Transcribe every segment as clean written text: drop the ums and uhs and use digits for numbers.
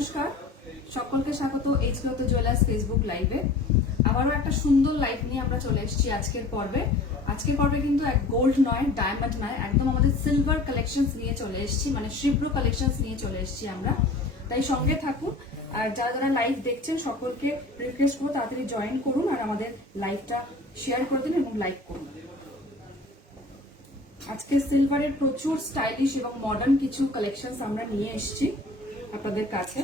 নমস্কার, সকলকে স্বাগত এইচকে জুয়েলার্স ফেসবুক লাইভে। আবারও একটা সুন্দর লাইভ নিয়ে আমরা চলে এসেছি আজকের পর্বে। আজকের পর্বে কিন্তু এক গোল্ড নয়, ডায়মন্ড নয়, একদম আমাদের সিলভার কালেকশনস নিয়ে চলে এসেছি, মানে শ্রীব্র কালেকশনস নিয়ে চলে এসেছি আমরা। তাই সঙ্গে থাকুন। আর যারা যারা লাইভ দেখছেন সকলকে রিকোয়েস্ট করবো তাড়াতাড়ি জয়েন করুন আর আমাদের লাইভটা শেয়ার করে দিন এবং লাইক করুন। আজকে সিলভারের প্রচুর স্টাইলিশ এবং মডার্ন কিছু কালেকশনস আমরা নিয়ে এসেছি আপনাদের কাছে।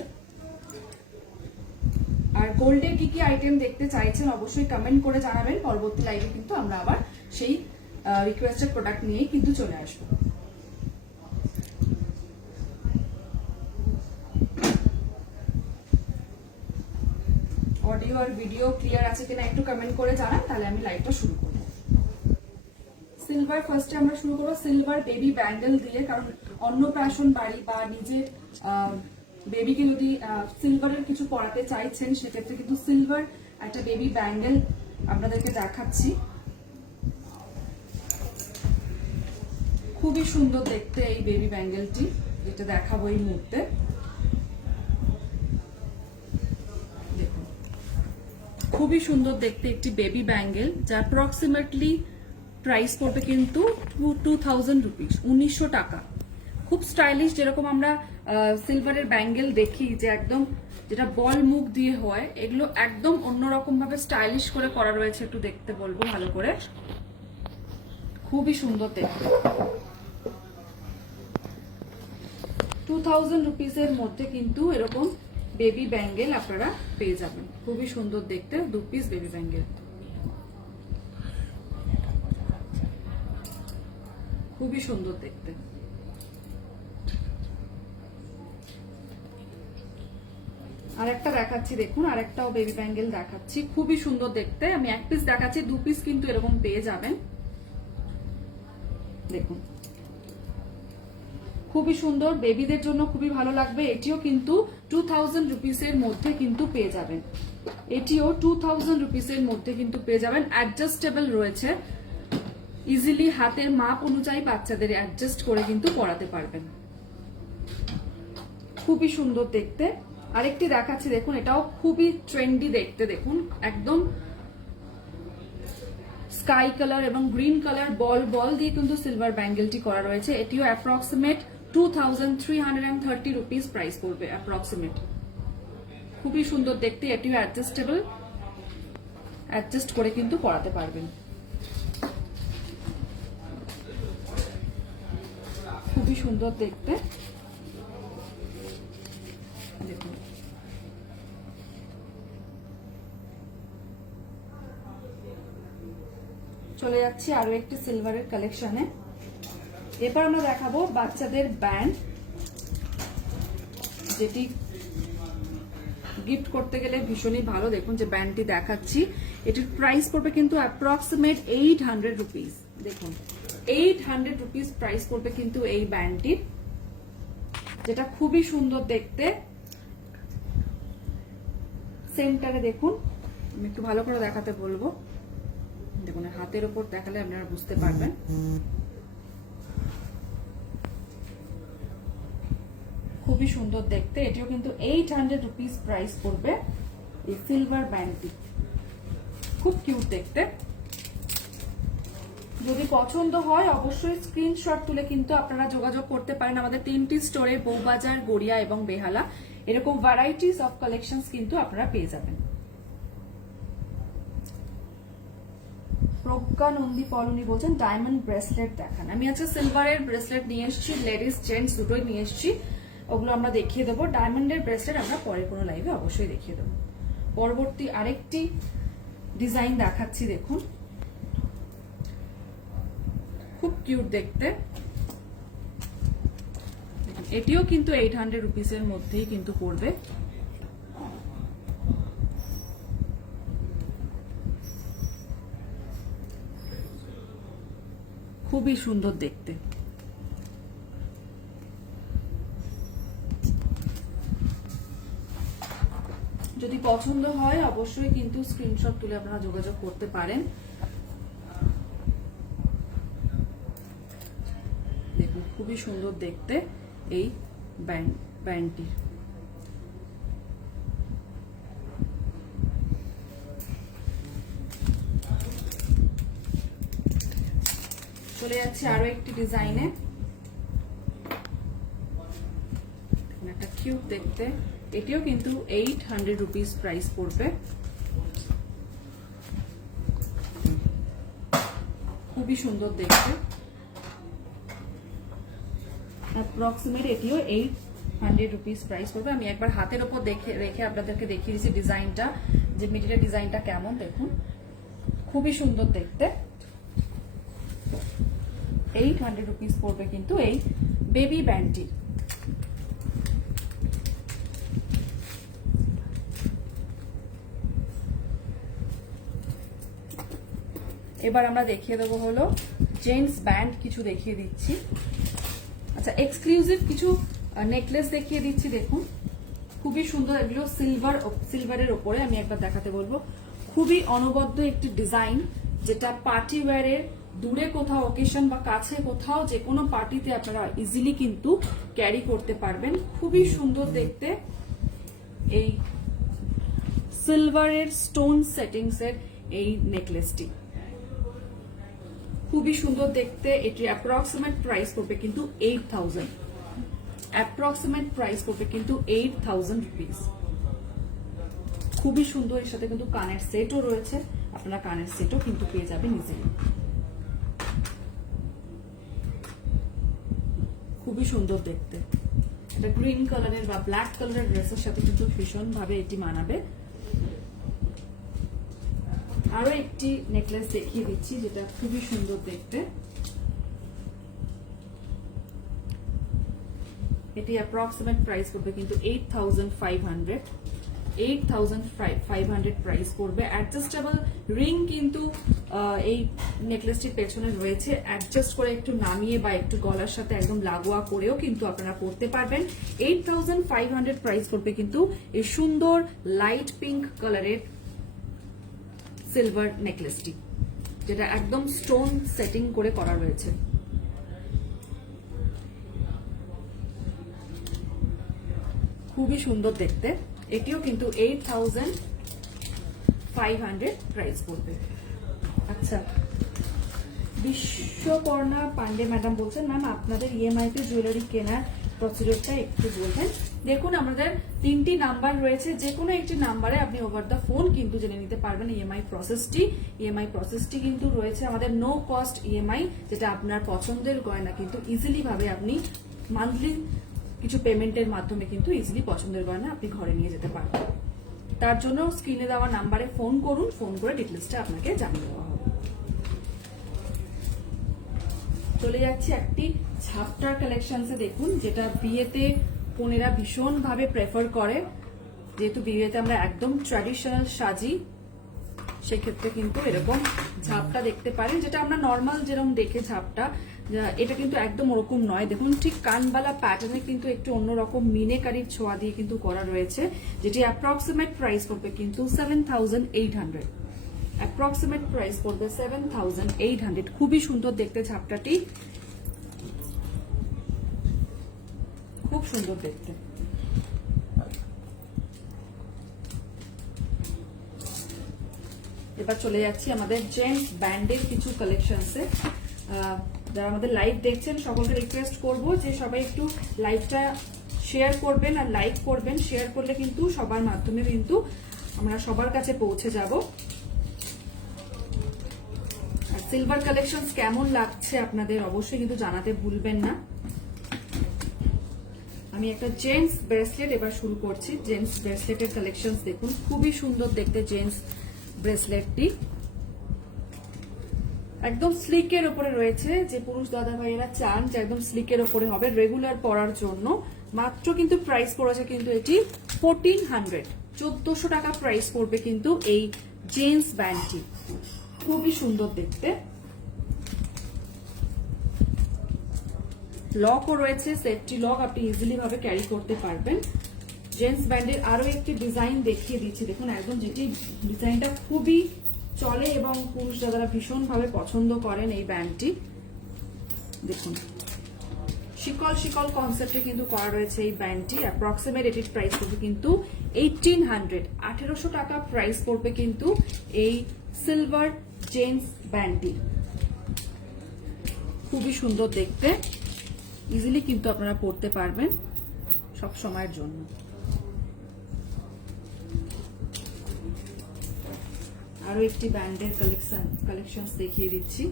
আর গোল্ডের কি কি আইটেম দেখতে চাইছেন অবশ্যই কমেন্ট করে জানাবেন। পরবর্তী লাইভে কিন্তু আমরা আবার সেই রিকোয়েস্টেড প্রোডাক্ট নিয়ে কিন্তু চলে আসবো। অডিও আর ভিডিও ক্লিয়ার আছে কিনা একটু কমেন্ট করে জানান, তাহলে আমি লাইভটা শুরু করব। সিলভার ফার্স্টে আমরা শুরু করবো সিলভার বেবি ব্যাঙ্গেল দিয়ে, কারণ অন্নপ্রাশন বাড়ি বা নিজের বেবিকে যদি সিলভারের কিছু পরাতে চাইছেন সেক্ষেত্রে কিন্তু সিলভার একটা বেবি ব্যাঙ্গেল আপনাদেরকে দেখাচ্ছি। খুবই সুন্দর দেখতে এই বেবি ব্যাঙ্গেলটি, এটা দেখাবো এই মুহূর্তে। দেখুন খুবই সুন্দর দেখতে একটি বেবি ব্যাঙ্গেল, যার অ্যাপ্রক্সিমেটলি প্রাইস পড়বে কিন্তু 2000 রুপিস, 1900 টাকা। খুব স্টাইলিশ, যেরকম আমরা সিলভারের ব্যাঙ্গেল দেখি যে একদম যেটা বল মুখ দিয়ে হয়, এগুলো একদম অন্যরকম ভাবে স্টাইলিশ করে করা রয়েছে। একটু দেখতে বলবো ভালো করে, খুবই সুন্দর দেখতে। 2000 রুপিসের মধ্যে কিন্তু এরকম বেবি ব্যাঙ্গেল আপনারা পেয়ে যাবেন। খুবই সুন্দর দেখতে 2 পিস বেবি ব্যাঙ্গেল, খুবই সুন্দর দেখতে। আরেকটা দেখাচ্ছি, দেখুন আরেকটাও বেবি ব্যাঙ্গেল দেখাচ্ছি, খুবই সুন্দর দেখতে। আমি 1 পিস দেখাচ্ছি, 2 পিস কিন্তু এরকম পেয়ে যাবেন। দেখুন খুবই সুন্দর, বেবিদের জন্য খুবই ভালো লাগবে। এটিও কিন্তু 2000 রুপিসের মধ্যে কিন্তু পেয়ে যাবেন। এটিও 2000 রুপিসের মধ্যে কিন্তু পেয়ে যাবেন। অ্যাডজাস্টেবল রয়েছে, ইজিলি হাতের মাপ অনুযায়ী বাচ্চাদের অ্যাডজাস্ট করে কিন্তু পরাতে পারবেন। খুবই সুন্দর দেখতে। আরেকটি দেখাচ্ছি, দেখুন এটাও খুবই ট্রেন্ডি দেখতে। দেখুন একদম স্কাই কালার এবং গ্রিন কালার বল বল দিয়ে কিন্তু সিলভার ব্যাঙ্গেলটি করা রয়েছে। এটিও অ্যাপ্রক্সিমেট 2330 রুপিস প্রাইস পড়বে অ্যাপ্রক্সিমেট। খুবই সুন্দর দেখতে, এটিও অ্যাডজাস্টেবল, অ্যাডজাস্ট করে কিন্তু পরাতে পারবেন। খুবই সুন্দর দেখতে। দেখুন চলে যাচ্ছি আরো একটি সিলভারের কালেকশনে। এবার আমরা দেখাবো বাচ্চাদের ব্যান্ড, যেটি গিফট করতে গেলে ভীষণই ভালো। দেখুন যে ব্যান্ডটি দেখাচ্ছি, এটির প্রাইস পড়বে কিন্তু অ্যাপ্রক্সিমেট 800 রুপিস। দেখুন 800 রুপিস প্রাইস পড়বে কিন্তু এই ব্যান্ডটির, যেটা খুবই সুন্দর দেখতে। সেন্টারে দেখুন, আমি একটু ভালো করে দেখাতে বলবো। দেখুন হাতের উপর দেখালে আপনারা বুঝতে পারবেন। খুবই সুন্দর দেখতে, এটিও কিন্তু 800 রুপিস প্রাইস পড়বে এই সিলভার ব্যান্ডটি। খুব কিউট দেখতে। যদি পছন্দ হয় অবশ্যই স্ক্রিনশট তুলে কিন্তু আপনারা যোগাযোগ করতে পারেন আমাদের 3টি স্টোরে, বউবাজার, গড়িয়া এবং বেহালা। এরকম ভ্যারাইটিস অফ কালেকশনস কিন্তু আপনারা পেয়ে যাবেন। প্রজ্ঞা নন্দী পলনী বলছেন ডায়মন্ড ব্রেসলেট দেখান। আমি আজকে সিলভারের ব্রেসলেট নিয়ে এসেছি, লেডিস জেন্টস দুটোই নিয়ে এসেছি, ওগুলো আমরা দেখিয়ে দেবো। ডায়মন্ডের ব্রেসলেট আমরা পরে কোনো লাইভে অবশ্যই দেখিয়ে দেবো। পরবর্তী আরেকটি ডিজাইন দেখাচ্ছি, দেখুন খুব কিউট দেখতে। এটিও কিন্তু 800 রুপিসের মধ্যেই কিন্তু পড়বে। খুবই সুন্দর দেখতে। যদি পছন্দ হয় অবশ্যই কিন্তু স্ক্রিনশট তুলে আপনারা যোগাযোগ করতে পারেন। দেখুন খুবই সুন্দর দেখতে এই ব্যান্ডটি। চলে যাচ্ছে আরো একটি ডিজাইনে, একটা কিউট দেখতে, এটিও কিন্তু 800 রুপিস প্রাইস পড়বে। খুবই সুন্দর দেখতে, অ্যাপ্রক্সিমেট এটিও 800 রুপিস প্রাইস পড়বে। আমি একবার হাতের ওপর রেখে আপনাদেরকে দেখিয়ে দিচ্ছি ডিজাইনটা, যে মিডিলের ডিজাইনটা কেমন। দেখুন খুবই সুন্দর দেখতে, 800 রুপিস পড়বে কিন্তু এই বেবি ব্যান্ডটি। এবার আমরা দেখিয়ে দেবো হলো জেন্টস ব্যান্ড, কিছু দেখিয়ে দিচ্ছি। আচ্ছা, এক্সক্লুসিভ কিছু নেকলেস দেখিয়ে দিচ্ছি। দেখুন খুবই সুন্দর, এগুলো সিলভারের ওপরে আমি একবার দেখাতে বলবো। খুবই অনবদ্য একটি ডিজাইন, যেটা পার্টি ওয়্যারের, দূরে কোথাও অকেশন বা কাছে কোথাও যে কোনো পার্টিতে আপনারা ইজিলি কিন্তু ক্যারি করতে পারবেন। খুবই সুন্দর দেখতে এই সিলভারের স্টোন সেটিংস এর এই নেকলেসটি, খুবই সুন্দর দেখতে। এটির অ্যাপ্রক্সিমেট প্রাইস পড়বে কিন্তু 8000, অ্যাপ্রক্সিমেট প্রাইস পড়বে কিন্তু 8000 রুপিস। খুবই সুন্দর, এর সাথে কিন্তু কানের সেটও রয়েছে, আপনারা কানের সেটও কিন্তু পেয়ে যাবেন ইজিলি। খুবই সুন্দর দেখতে, এটা গ্রিন কালারের বা ব্ল্যাক কালারের ড্রেসের সাথে কিন্তু ভীষণ ভাবে এটি মানাবে। আরো একটি নেকলেস দেখিয়ে দিচ্ছি, যেটা খুবই সুন্দর দেখতে। এটি অ্যাপ্রক্সিমেট প্রাইস করবে কিন্তু 8500 প্রাইস করবে। অ্যাডজাস্টেবল রিং কিন্তু এই নেকলেসটির পেছনে রয়েছে, অ্যাডজাস্ট করে একটু নামিয়ে বা একটু গলার সাথে একদম লাগোয়া করেও কিন্তু আপনারা পরতে পারবেন। 8500 প্রাইস করবে কিন্তু এই সুন্দর লাইট পিঙ্ক কালারের সিলভার নেকলেসটি, যেটা একদম স্টোন সেটিং করে করা রয়েছে। খুবই সুন্দর দেখতে, এটিও কিন্তু 8500 প্রাইস পড়বে। আচ্ছা, বিশ্বকর্ণা পান্ডে ম্যাডাম বলছেন, ম্যাম আপনাদের ইএমআই তে জুয়েলারি কেনার প্রসিডিউরটা একটু বলবেন। দেখুন আমাদের 3টি নাম্বার রয়েছে, যে কোনো একটি নাম্বারে আপনি ওভার দ্য ফোন কিন্তু জেনে নিতে পারবেন ইএমআই প্রসেসটি কিন্তু রয়েছে আমাদের নো কস্ট ইএমআই, যেটা আপনার পছন্দের গয়না কিন্তু ইজিলি ভাবে আপনি মান্থলি কিছু পেমেন্টের মাধ্যমে কিন্তু ইজিলি পছন্দের গয়না আপনি ঘরে নিয়ে যেতে পারবেন। তার জন্য স্ক্রিনে দেওয়া নাম্বারে ফোন করুন, ফোন করে ডিটেলসটা আপনাকে জানিয়ে দেওয়া হবে। চলে যাচ্ছি একটি ঝাপটার কালেকশনসে। দেখুন, যেটা বিয়েতে কনেরা ভীষণ ভাবে প্রেফার করে, যেহেতু বিয়েতে আমরা একদম ট্র্যাডিশনাল সাজি, সেক্ষেত্রে কিন্তু এরকম ঝাপটা দেখতে পারেন, যেটা আমরা নর্মাল যেরকম দেখে ঝাপটা, এটা কিন্তু একদম ওরকম নয়। দেখুন ঠিক কানবালা প্যাটার্নে কিন্তু একটু অন্যরকম মিনেকারির ছোঁয়া দিয়ে কিন্তু করা রয়েছে, যেটি অ্যাপ্রক্সিমেট প্রাইস পড়বে কিন্তু 7800, অ্যাপ্রক্সিমেট প্রাইস পড়বে 7800। খুবই সুন্দর দেখতে ঝাপটাটি, খুব সুন্দর দেখতে। এবার চলে যাচ্ছি আমাদের জেন্টস ব্যান্ডের কিছু কালেকশনসে। যারা আমাদের লাইভ দেখছেন সকলকে রিকোয়েস্ট করব যে সবাই একটু লাইভটা শেয়ার করবেন আর লাইক করবেন। শেয়ার করলে কিন্তু সবার মাধ্যমে কিন্তু আমরা সবার কাছে পৌঁছে যাব। আর সিলভার কালেকশনস কেমন লাগছে আপনাদের অবশ্যই কিন্তু জানাতে ভুলবেন না। আমি একটা জেন্টস ব্রেসলেট এবার শুরু করছি। জেন্টস ব্রেসলেটের কালেকশনস দেখুন, খুবই সুন্দর দেখতে জেন্টস ব্রেসলেটটি, একদম স্লিকের উপরে রয়েছে। যে পুরুষ দাদা ভাইয়েরা চান যে একদম স্লিকের উপরে হবে রেগুলার পরার জন্য, মাত্র কিন্তু প্রাইস পড়েছে কিন্তু এটি 1400, 1400 টাকা প্রাইস পড়বে কিন্তু এই জেন্টস ব্যান্ডটি। খুবই সুন্দর দেখতে, লকও রয়েছে, সেফটি লক, আপনি ইজিলি ভাবে ক্যারি করতে পারবেন। জেন্টস ব্যান্ডের আরো একটি ডিজাইন দেখিয়ে দিচ্ছি। দেখুন একদম যেটি ডিজাইনটা খুবই চলে এবং পুরুষ দাদারা ভীষণ ভাবে পছন্দ করেন এই ব্যান্ডটি। দেখুন শিকল শিকল কনসেপ্টে কিন্তু করা রয়েছে এই ব্যান্ডটি। অ্যাপ্রক্সিমেট এটির প্রাইস পড়বে কিন্তু 1800, 1800 টাকা প্রাইস পড়বে কিন্তু এই সিলভার জেন্টস ব্যান্ডটি। খুবই সুন্দর দেখতে, ইজিলি কিন্তু আপনারা পরতে পারবেন সব সময়ের জন্য। আরো একটি ব্যান্ডের কালেকশন দেখিয়ে দিচ্ছি।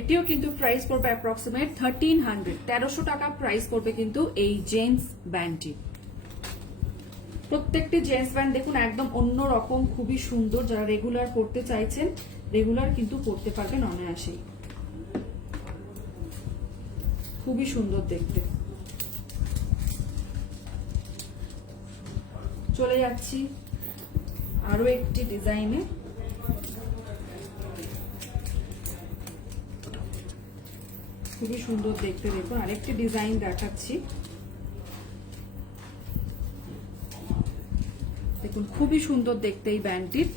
এটিও কিন্তু প্রাইস পড়বে অ্যাপ্রক্সিমেট 1300, 1300 টাকা প্রাইস পড়বে কিন্তু এই জেন্টস ব্যান্ডটি। প্রত্যেকটি জেন্টস ব্যান্ড দেখুন একদম অন্য রকম, খুবই সুন্দর। যারা রেগুলার পড়তে চাইছেন রেগুলার কিন্তু পড়তে পারবেন অনায়াসেই, খুবই সুন্দর দেখতে। চলে যাচ্ছি আরো একটি ডিজাইনে। খুবই সুন্দর দেখতে, দেখুন আরেকটি ডিজাইন দেখাচ্ছি। দেখুন খুবই সুন্দর দেখতে এই ব্যান্ডটির।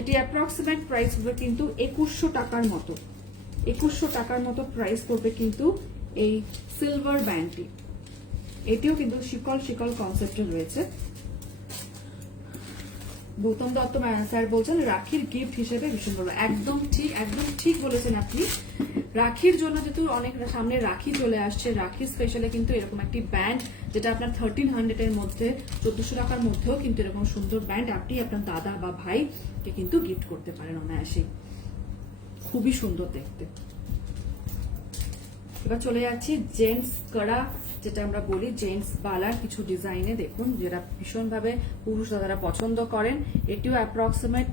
এটি অ্যাপ্রক্সিমেট প্রাইস হবে কিন্তু 2100 টাকার মতো, 2100 টাকার মতো প্রাইস পড়বে কিন্তু এই সিলভার ব্যান্ডটি। এটিও কিন্তু শিকল শিকল কনসেপ্টে রয়েছে। গৌতম দত্ত স্যার বলছেন রাখির গিফট হিসেবে ভীষণ ভালো। একদম ঠিক, একদম ঠিক বলেছেন আপনি। রাখির জন্য যেহেতু অনেক সামনে রাখি চলে আসছে, রাখি স্পেশালে কিন্তু এরকম একটি ব্যান্ড যেটা আপনার 1300 এর মধ্যে, 1400 টাকার মধ্যেও কিন্তু এরকম সুন্দর ব্যান্ড আপনি আপনার দাদা বা ভাইকে কিন্তু গিফট করতে পারেন অনায়াসেই, খুবই সুন্দর দেখতে। এবার চলে যাচ্ছি জেন্টস কড়া, যেটা আমরা বলি জেন্টস বালার কিছু ডিজাইনে। দেখুন যেটা ভীষণভাবে পুরুষ দাদারা পছন্দ করেন। এটিও অ্যাপ্রক্সিমেট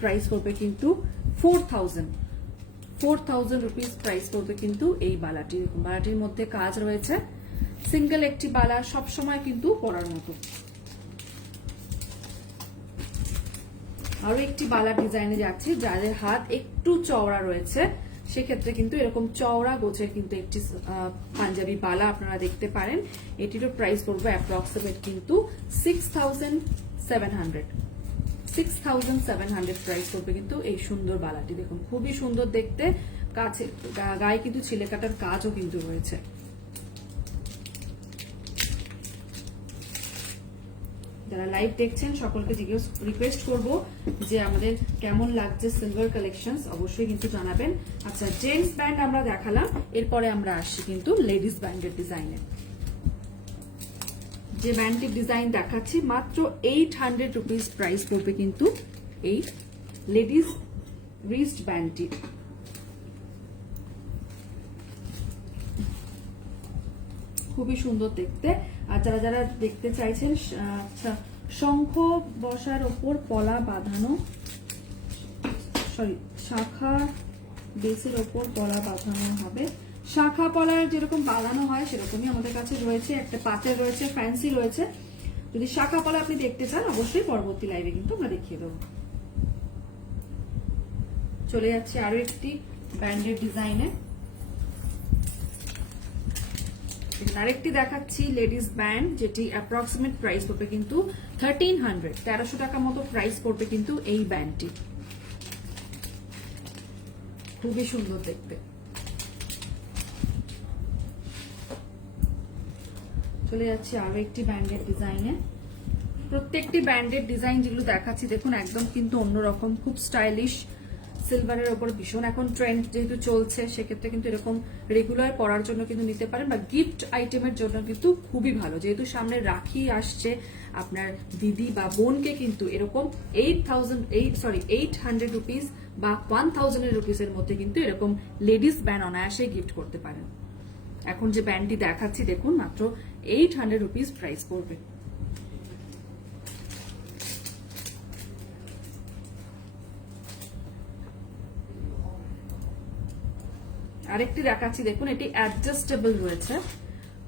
প্রাইস পড়বে কিন্তু 4000 রুপিস প্রাইস পড়বে কিন্তু এই বালাটি। দেখুন বালাটির মধ্যে কাজ রয়েছে, সিঙ্গেল একটি বালা, সবসময় কিন্তু পরার মতো। আরো একটি বালা ডিজাইনে যাচ্ছি, যাদের হাত একটু চওড়া রয়েছে সেক্ষেত্রে কিন্তু এরকম চওড়া গোছের কিন্তু একটি পাঞ্জাবি বালা আপনারা দেখতে পারেন। এটিরও প্রাইস পড়বে অ্যাপ্রক্সিমেট কিন্তু 6700 প্রাইস পড়বে কিন্তু এই সুন্দর বালাটি। দেখুন খুবই সুন্দর দেখতে, কাছে গায়ে কিন্তু ছিলে কাটার কাজও কিন্তু রয়েছে। যারা লাইভ দেখছেন সকলকে রিকোয়েস্ট করব যে আমাদের কেমন লাগছে সিলভার কালেকশনস অবশ্যই কিন্তু জানাবেন। আচ্ছা, জেন্টস ব্যান্ড আমরা দেখালাম, এরপরে আমরা আসছি কিন্তু লেডিস ব্যান্ডের ডিজাইনে। যে ব্যান্ডটির ডিজাইন দেখাচ্ছি মাত্র 800 রুপিস প্রাইস পড়বে কিন্তু এই লেডিস রিস্ট ব্যান্ডটি। খুবই সুন্দর দেখতে। আর যারা যারা দেখতে চাইছেন, আচ্ছা, শঙ্খ বসার ওপর পলা বাঁধানো, শাখা বেসের ওপর পলা বাঁধানো হবে। শাখা পলার যেরকম বাঁধানো হয় সেরকমই আমাদের কাছে রয়েছে, একটা পাতের রয়েছে, ফ্যান্সি রয়েছে। যদি শাখা পলা আপনি দেখতে চান অবশ্যই পরবর্তী লাইভে কিন্তু আমরা দেখিয়ে দেবো। চলে যাচ্ছে আরো একটি ব্যান্ডের ডিজাইনে। আরেকটি দেখাচ্ছি লেডিস ব্যান্ড, যেটি অ্যাপ্রক্সিমেট প্রাইস পড়বে কিন্তু 1300, 1300 টাকা মতো প্রাইস পড়বে কিন্তু এই ব্যান্ডটি। খুবই সুন্দর দেখতে। চলে যাচ্ছি আরো একটি ব্যান্ডের ডিজাইনে। প্রত্যেকটি ব্যান্ডের ডিজাইন যেগুলো দেখাচ্ছি দেখুন একদম কিন্তু অন্যরকম, খুব স্টাইলিশ। সিলভারের ওপর ভীষণ এখন ট্রেন্ড যেহেতু চলছে, সেক্ষেত্রে কিন্তু এরকম রেগুলার পরার জন্য কিন্তু নিতে পারেন, বা গিফট আইটেমের জন্য কিন্তু খুবই ভালো। যেহেতু সামনে রাখি আসছে, আপনার দিদি বা বোনকে কিন্তু এরকম 800 রুপিস বা 1000 রুপিসের মধ্যে কিন্তু এরকম লেডিস ব্যান্ড অনায়াসে গিফট করতে পারেন। এখন যে ব্যান্ডটি দেখাচ্ছি দেখুন মাত্র 800 রুপিস প্রাইস পড়বে। আরেকটি দেখাচ্ছি দেখুন, এটি অ্যাডজাস্টেবল রয়েছে।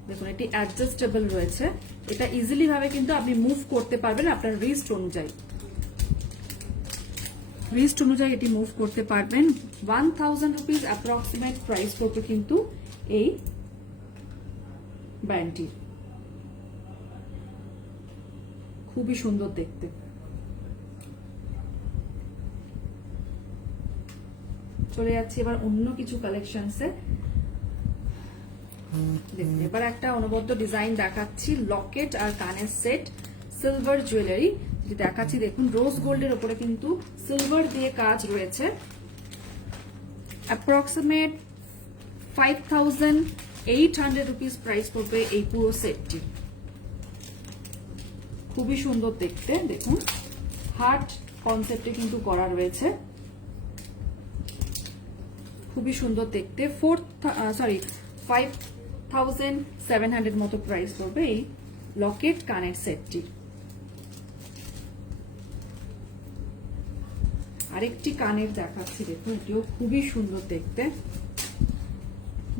দেখুন এটি অ্যাডজাস্টেবল রয়েছে, এটা ইজিলি ভাবে কিন্তু আপনি মুভ করতে পারবেন আপনার রিস্ট অনুযায়ী। রিস্ট অনুযায়ী এটি মুভ করতে পারবেন। 1000 রুপিস অ্যাপ্রক্সিমেট প্রাইস পড়বে কিন্তু এই ব্যান্ডটির। খুবই সুন্দর দেখতে। চলে যাচ্ছি এবার অন্য কিছু কালেকশনসে। দেখুন এবার একটা অনবদ্য ডিজাইন দেখাচ্ছি, লকেট আর কানের সেট, সিলভার জুয়েলারি, যে দেখাচ্ছি দেখুন, রোজ গোল্ডের উপরে কিন্তু সিলভার দিয়ে কাজ রয়েছে। অ্যাপ্রক্সিমেট 5800 রুপিস প্রাইস পড়বে এই পুরো সেটটি। খুবই সুন্দর দেখতে, দেখুন হার্ট কনসেপ্টে কিন্তু করা রয়েছে, খুবই সুন্দর দেখতে। 5700 মতো প্রাইস পড়বে এই লকেট কানের সেটটি। আরেকটি কানের দেখাচ্ছি দেখুন, এটিও খুবই সুন্দর দেখতে।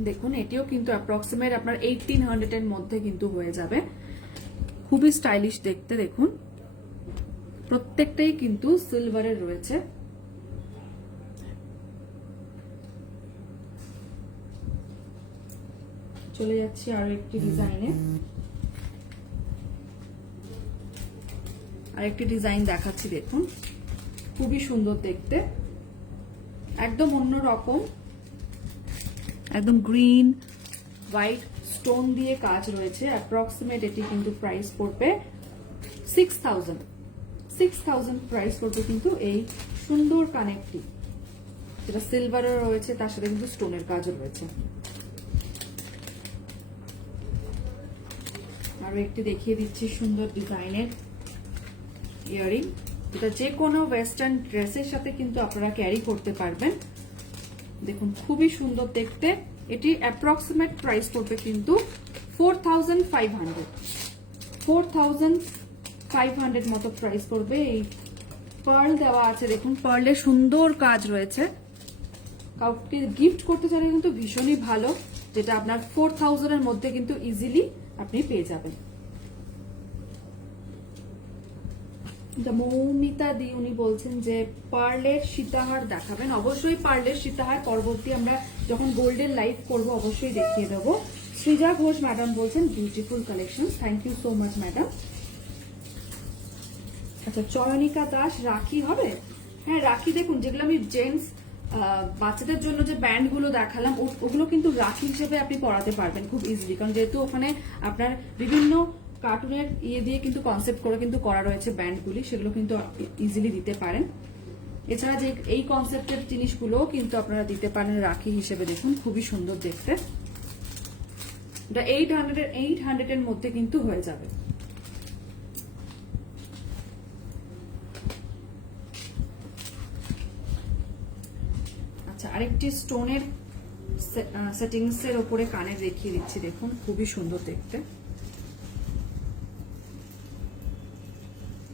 দেখুন এটিও কিন্তু অ্যাপ্রক্সিমেট আপনার 1800 এর মধ্যে কিন্তু হয়ে যাবে। খুবই স্টাইলিশ দেখতে, দেখুন প্রত্যেকটাই কিন্তু সিলভারের রয়েছে। চলে যাচ্ছি আরো একটি ডিজাইনে। আরেকটি ডিজাইন দেখাচ্ছি দেখুন, খুবই সুন্দর দেখতে, একদম অন্য রকম, একদম গ্রিন হোয়াইট স্টোন দিয়ে কাজ রয়েছে। অ্যাপ্রক্সিমেট এটি কিন্তু প্রাইস পড়বে 6000 প্রাইস পড়বে কিন্তু এই সুন্দর কানেরটি, যেটা সিলভারের রয়েছে, তার সাথে কিন্তু স্টোনের কাজও রয়েছে। আরো একটি দেখিয়ে দিচ্ছি সুন্দর ডিজাইনের ইয়ারিং, এটা যে কোনো ওয়েস্টার্ন ড্রেসের সাথে কিন্তু আপনারা ক্যারি করতে পারবেন। দেখুন খুবই সুন্দর দেখতে, এটি অ্যাপ্রক্সিমেট প্রাইস পড়বে কিন্তু 4500 মতো প্রাইস পড়বে। এই পার্ল দেওয়া আছে, দেখুন পার্লের সুন্দর কাজ রয়েছে। কাউকে গিফট করতে চাইলে কিন্তু ভীষণই ভালো, যেটা আপনার 4000 এর মধ্যে কিন্তু ইজিলি আপনি পেয়ে যাবেন। মৌমিতা দি উনি বলছেন যে পার্লের সীতাহার দেখাবেন। অবশ্যই পার্লের সীতাহার পরবর্তী আমরা যখন গোল্ডেন লাইভ করবো অবশ্যই দেখিয়ে দেবো। সৃজা ঘোষ ম্যাডাম বলছেন beautiful collection, thank you so much madam. আচ্ছা চয়নিকা দাস, রাখি হবে? হ্যাঁ রাখি, দেখুন যেগুলো আমি জেন্টস বাচ্চাদের জন্য যে ব্যান্ড গুলো দেখালাম ওগুলো কিন্তু রাখি হিসেবে আপনি পরাতে পারবেন খুব ইজিলি, কারণ যেহেতু ওখানে আপনার বিভিন্ন কার্টুনের ইয়ে দিয়ে কিন্তু কনসেপ্ট করে কিন্তু করা রয়েছে ব্যান্ডগুলি, সেগুলো কিন্তু ইজিলি দিতে পারেন। এছাড়া যে এই কনসেপ্টের জিনিসগুলো কিন্তু আপনারা দিতে পারেন রাখি হিসেবে। দেখুন খুবই সুন্দর দেখতে, এটা 800 এর মধ্যে কিন্তু হয়ে যাবে। আচ্ছা আরেকটি স্টোনের সেটিংস এর উপরে কানে দেখিয়ে দিচ্ছি, দেখুন খুবই সুন্দর দেখতে।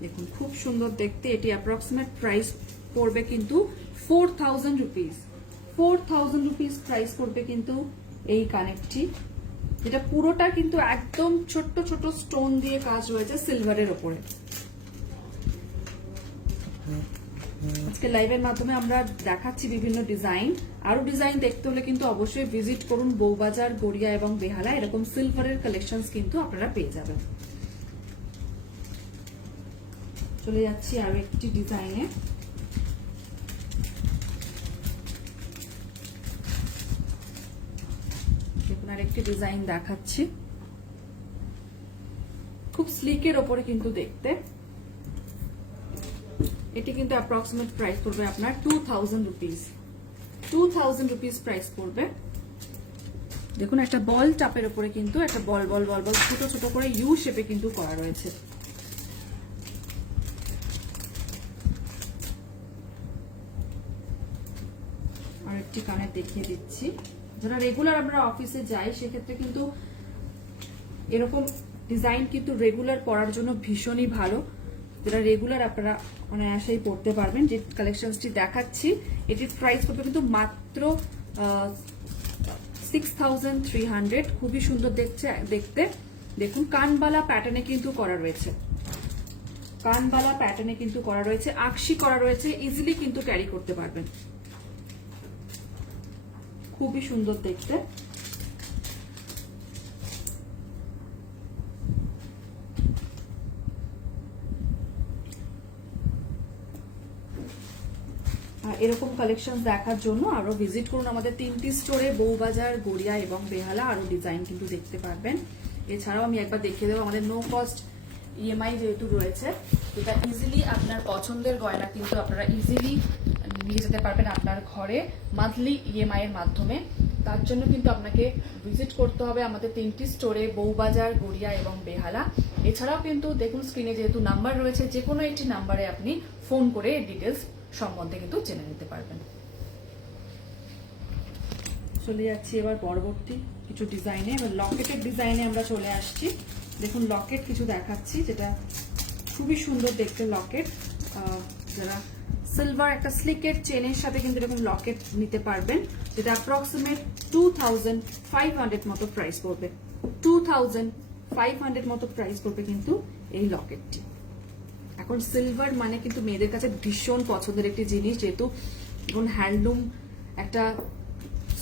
দেখুন খুব সুন্দর দেখতে, এটি অ্যাপ্রক্সিমেট প্রাইস পড়বে কিন্তু 4000 রুপিস। 4000 রুপিস প্রাইস পড়বে কিন্তু এই কানেরটি, যেটা পুরোটা কিন্তু একদম ছোট্ট ছোট স্টোন দিয়ে কাজ রয়েছে সিলভারের ওপরে। আজকে লাইভের মাধ্যমে আমরা দেখাচ্ছি বিভিন্ন ডিজাইন। আরো ডিজাইন দেখতে হলে কিন্তু অবশ্যই ভিজিট করুন বউবাজার, গড়িয়া এবং বেহালা। এরকম সিলভারের কালেকশন কিন্তু আপনারা পেয়ে যাবেন। চলে যাচ্ছি আরো একটি ডিজাইনে। দেখুন আরেকটি ডিজাইন দেখাচ্ছি, খুব স্লিকের ওপরে কিন্তু দেখতে। এটি কিন্তু অ্যাপ্রক্সিমেট প্রাইস পড়বে আপনার 2000 রুপিস। 2000 রুপিস প্রাইস পড়বে। দেখুন একটা বল টাপের উপরে কিন্তু একটা বল বল বল বল ছোট ছোট করে ইউ শেপে কিন্তু করা রয়েছে। আর একটি কানের দেখিয়ে দিচ্ছি, যারা রেগুলার আমরা অফিসে যাই সেক্ষেত্রে কিন্তু এরকম ডিজাইন কিন্তু রেগুলার পরার জন্য ভীষণই ভালো, যেটা রেগুলার আপনারা অনায়াসেই পড়তে পারবেন। যে কালেকশনটি দেখাচ্ছি এটির প্রাইস পড়বে কিন্তু মাত্র 6300। খুবই সুন্দর দেখতে। দেখুন কানবালা প্যাটার্নে কিন্তু করা রয়েছে, কানবালা প্যাটার্নে কিন্তু করা রয়েছে, আকশি করা রয়েছে, ইজিলি কিন্তু ক্যারি করতে পারবেন। খুবই সুন্দর দেখতে। এরকম কালেকশন দেখার জন্য আরো ভিজিট করুন আমাদের 3টি স্টোরে, বউবাজার, গড়িয়া এবং বেহালা। আরো ডিজাইন কিন্তু দেখতে পারবেন। এছাড়াও আমি একবার দেখিয়ে দেবো আমাদের নো কস্ট ইএমআই যেহেতু রয়েছে, এটা ইজিলি আপনার পছন্দের গয়না কিন্তু আপনারা ইজিলি নিয়ে যেতে পারবেন আপনার ঘরে মান্থলি ইএমআই এর মাধ্যমে। তার জন্য কিন্তু আপনাকে ভিজিট করতে হবে আমাদের 3টি স্টোরে, বউবাজার, গড়িয়া এবং বেহালা। এছাড়াও কিন্তু দেখুন স্ক্রিনে যেহেতু নাম্বার রয়েছে, যে কোনো একটি নাম্বারে আপনি ফোন করে ডিটেলস সম্বন্ধে কিন্তু জেনে নিতে পারবেন। চলে যাচ্ছি এবার পরবর্তী কিছু ডিজাইনে। এবার লকেটের ডিজাইনে আমরা চলে আসছি। দেখুন লকেট কিছু দেখাচ্ছি, যেটা খুবই সুন্দর দেখতে লকেট। যারা সিলভার একটা স্লিকের চেনের সাথে কিন্তু এরকম লকেট নিতে পারবেন, যেটা অ্যাপ্রক্সিমেট 2500 মতো প্রাইস পড়বে। 2500 মতো প্রাইস পড়বে কিন্তু এই লকেটটি। এখন সিলভার মানে কিন্তু মেয়েদের কাছে ভীষণ পছন্দের একটি জিনিস, যেহেতু এখন হ্যান্ডলুম একটা